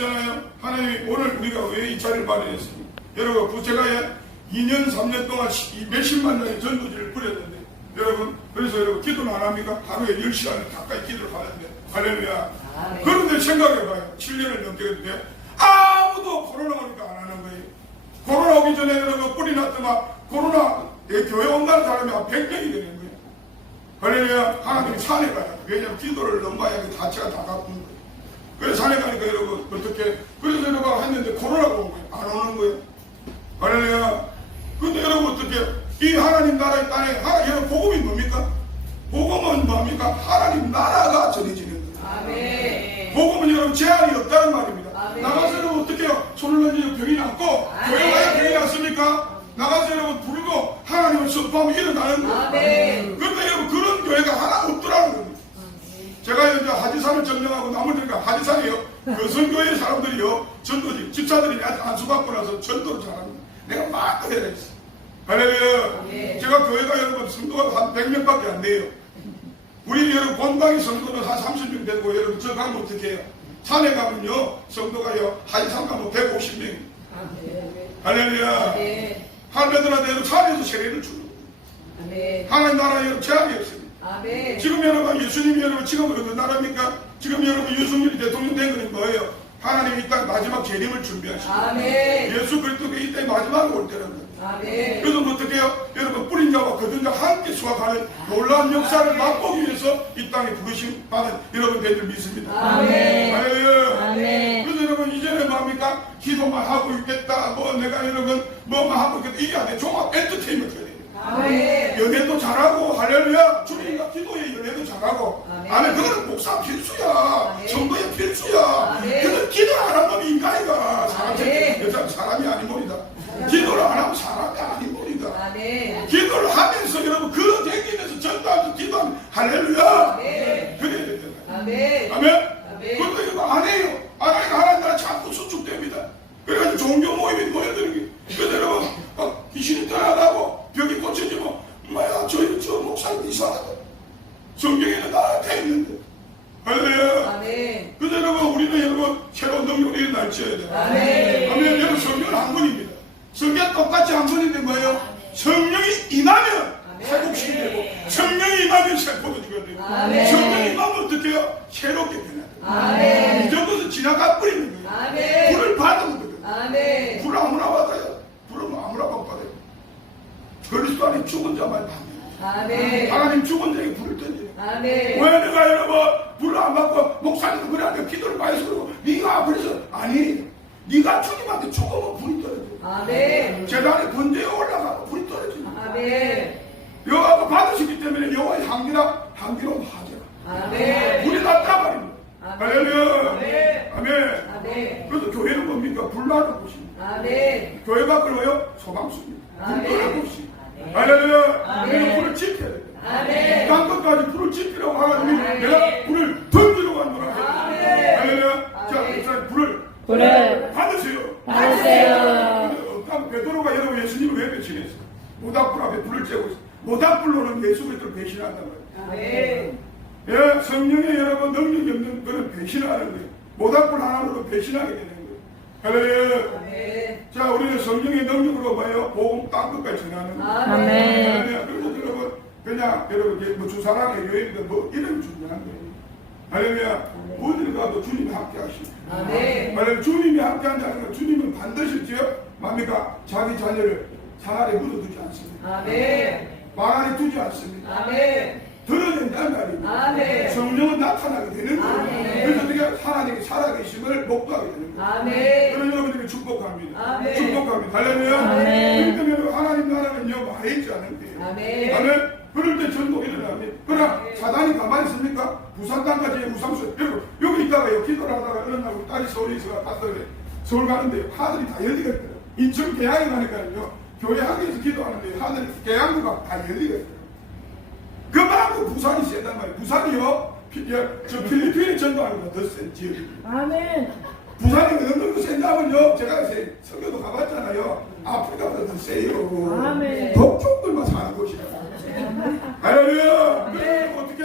있잖아요. 하나님이 오늘 우리가 왜 이 자리를 마련했습니까? 여러분, 부채가 2년, 3년 동안 시- 몇십만 명의 전도지를 부렸는데, 여러분, 그래서 여러분, 기도는 안 합니까? 하루에 10시간을 가까이 기도를 하는데, 할렐루야. 아멘. 그런데 생각해봐요. 7년을 넘게 했는데, 아무도 코로나 오니까 안 하는 거예요. 코로나 오기 전에 여러분, 뿌리 났더만, 코로나, 예, 교회 온다는 사람이 한 100명이 되는 거예요. 할렐루야. 하나님이 산에 가요. 왜냐면 기도를 넘어야 그 자체가 다 바꾸는 거예요. 그래서 산에 가니까 여러분 어떻게 그래서 여러분 했는데 코로나가 온 거예요. 안 오는 거예요. 할렐루야. 근데 여러분 어떻게 이 하나님 나라의 땅에 하나 여러분 복음이 뭡니까? 복음은 뭡니까? 하나님 나라가 전해지는 거예요. 아멘. 복음은 여러분 제한이 없다는 말입니다. 아멘. 나가서 여러분 어떻게? 손을 던지면 병이 낫고 아멘. 교회 가야 병이 낫습니까? 나가서 여러분 부르고 하나님을 선포하면 일어나는 거예요. 아멘. 그런데 여러분 그런 교회가 하나 없더라는 겁니다. 제가 이제 하지산을 점령하고 나머지가 하지산이요. 그 선교회 사람들이요. 전도지 집사들이 아직 안수 받고 나서 전도를 잘합니다. 내가 막 해야 했어. 할렐루야. 예. 제가 교회가 여러분 성도가 한 100명밖에 안 돼요. 우리 여러분 본방이 성도는 한 30명 되고 여러분 저 가면 어떻게 해요? 산에 가면요 성도가요 하지산 가면 150명. 아멘. 할렐루야. 아멘. 할매들한테 여러분 산에서 세례를 주는 거예요. 아멘. 하나님 나라에 제한이 없습니다. 아멘. 지금 여러분 예수님이 여러분 지금 어느 나라입니까? 지금 여러분 윤석열이 대통령 된 거는 뭐예요? 하나님이 이 땅 마지막 재림을 준비하시고 아멘. 예수 그리스도가 이 땅에 마지막으로 올 때라는 거예요. 아멘. 그래서 뭐 어떻게 해요? 여러분 뿌린 자와 거둔 자 함께 수확하는 놀라운 역사를 맛보기 위해서 이 땅에 부르심 받은 여러분 되줄 믿습니다. 아멘. 할렐루야. 아멘. 그래서 여러분 이제는 뭡니까? 기도만 하고 있겠다. 뭐 내가 여러분 뭐만 하고 있겠다. 이게 아니에요. 종합 엔터테인먼트가 돼요. 아멘. 연애도 잘하고 할렐루야 주님과 기도에 연애도 잘하고 아멘. 아멘 그거는 목사 필수야 아멘. 성도의 필수야 아멘. 그건 기도 안 놈이 인간이가 사람이 아멘. 여자 사람이 아닌 놈이다 기도를 안 하면 사람이 아닌 놈이다 아멘. 기도를 하면서 여러분 그 댕기면서 전도하면서 기도하면 할렐루야 아멘. 그래야 되잖아요 아멘. 아멘 아멘. 그런데 이거 안 해요 안 하니까 하나님 나라 자꾸 수축됩니다 그래가지고 종교 모임이 모여드는 게 그래서 여러분 어, 귀신이 떠나가고 벽이 꽂혀지면 뭐야 저희 저 목사님 이상하다 성경에는 나한테 있는데 할렐루야 아멘. 그래서 여러분 여러분 새로운 능력을 일어날 지어야 돼요 아멘. 아멘 여러분 성경은 한 권입니다 성경 똑같이 한 권인데 뭐예요 성령이 임하면 아멘. 회복시키 되고 성령이 임하면 세포가 되거든요 아멘. 성령이 임하면 어떻게 해요 새롭게 변해요. 이 정도서 지나가 버리는 거예요 아멘. 불을 받으면 되거든요 아멘. 불을 아무나 받아요 불은 아무나 못 받아요 그리스도 안에 죽은 자만 받는 아멘. 하나님 죽은 자에게 불을 거예요 아멘. 왜 내가 여러분 불을 안 받고 목사님도 그래 안돼 기도를 많이 그러고 네가 그래서 아니 네가 주님한테 죽으면 불이 떨어져 아멘. 재단에 번제에 올라가고 불이 거야. 아멘. 여호와가 받으시기 때문에 여호와의 향기라 향기로운 하더라 아멘. 불이 났다 말입니다 아멘. 할렐루야 아멘. 아멘 아멘. 그래서 교회는 뭡니까 불나는 곳입니다 아멘. 교회가 그러요 소방수입니다 아멘. 불나는 곳이 할렐루야 아멘. 땅 끝까지 불을 지키라고 하나님이 아멘. 내가 불을 던지려고 한 거라 아멘. 할렐루야 자. 목사님 불을 불을 받으세요 받으세요. 어떤 베드로가 여러분 예수님을 왜 배신했어 모닥불 앞에 불을 쬐고 있어 모닥불로는 예수 그리스도를 배신한단 말이에요 아멘. 예, 성령의 여러분 능력이 없는 그는 배신하는 거예요 모닥불 하나로 배신하게 되는 거예요 할렐루야 아멘. 자 우리는 성령의 능력으로 뭐예요 복음 땅 끝까지 전하는 거예요 아멘. 할렐루야. 그냥 여러분 이게 뭐 주사랑의 여행이든 뭐 이런 중요한 거예요 할렐루야 어딜 가도 주님이 함께 하시고 아멘. 만약 주님이 함께 한다는 건 주님은 반드시 지요 뭡니까 자기 자녀를 상아에 묻어두지 않습니다 아멘. 방 안에 두지 않습니다 아멘. 드러낸다는 말입니다 아멘. 성령은 나타나게 되는 거예요 아멘. 그래서 우리가 하나님이 살아계심을 목도하게 되는 거예요 아멘. 그런 여러분들에게 축복합니다 아멘. 축복합니다 할렐루야 아멘. 그렇기 때문에 하나님 나라는요 많이 있지 않은데요 아멘. 아멘 그럴 때 전도 일어납니다 그러나 아멘. 사단이 가만히 있습니까? 부산 땅까지 우상수. 여러분 여기 있다가요 기도를 하다가 어느 날 딸이 서울에 있어가 갔더니 서울 가는데 하늘이 다 열리겠더라고요 인천 계양에 가니까요. 교회 학교에서 기도하는데 하늘이 계양구가 다 열리겠더라고요 그만큼 부산이 세단 말이에요. 부산이요. 저 필리핀에 전도하는 것보다 더센 지역입니다 아멘. 부산이 어느 정도 센다면요. 제가 성교도 가봤잖아요. 아프리카보다 더 세요. 아멘. 독종들만 사는 곳이라 할렐루야 아멘. 그래서 어떻게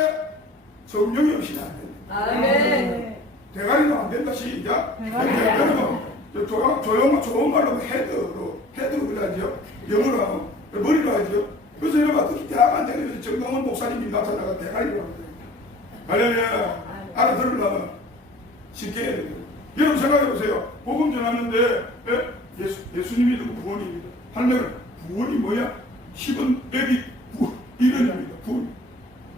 성령이 없이는 안 됩니다 아멘. 대가리도 안 된다 시작. 여러분 저 조용 조용 좋은 말로 하면 헤드로 헤드로 그래야죠. 영어로 하면 머리로 하죠. 그래서 여러분 어떻게 대학 안 되는 정동원 목사님이 나타나가 대가리로 하는 거예요. 할렐루야. 알아들으려면 쉽게 해야 돼요. 여러분 생각해 보세요. 복음 전하는데 예? 예수, 예수님이 누구 구원입니다. 할매는 구원이 뭐야? 10은 백이 구, 이건입니다. 구원.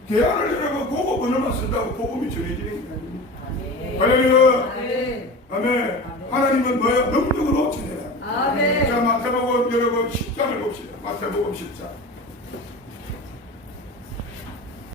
대안을 여러분 그거 번호만 쓴다고 복음이 전해지는 게 아닙니다. 할렐루야. 아멘. 아멘. 하나님은 뭐야? 능력으로 전해라. 아멘. 자, 마태복음 여러분 10장을 봅시다. 마태복음 10장.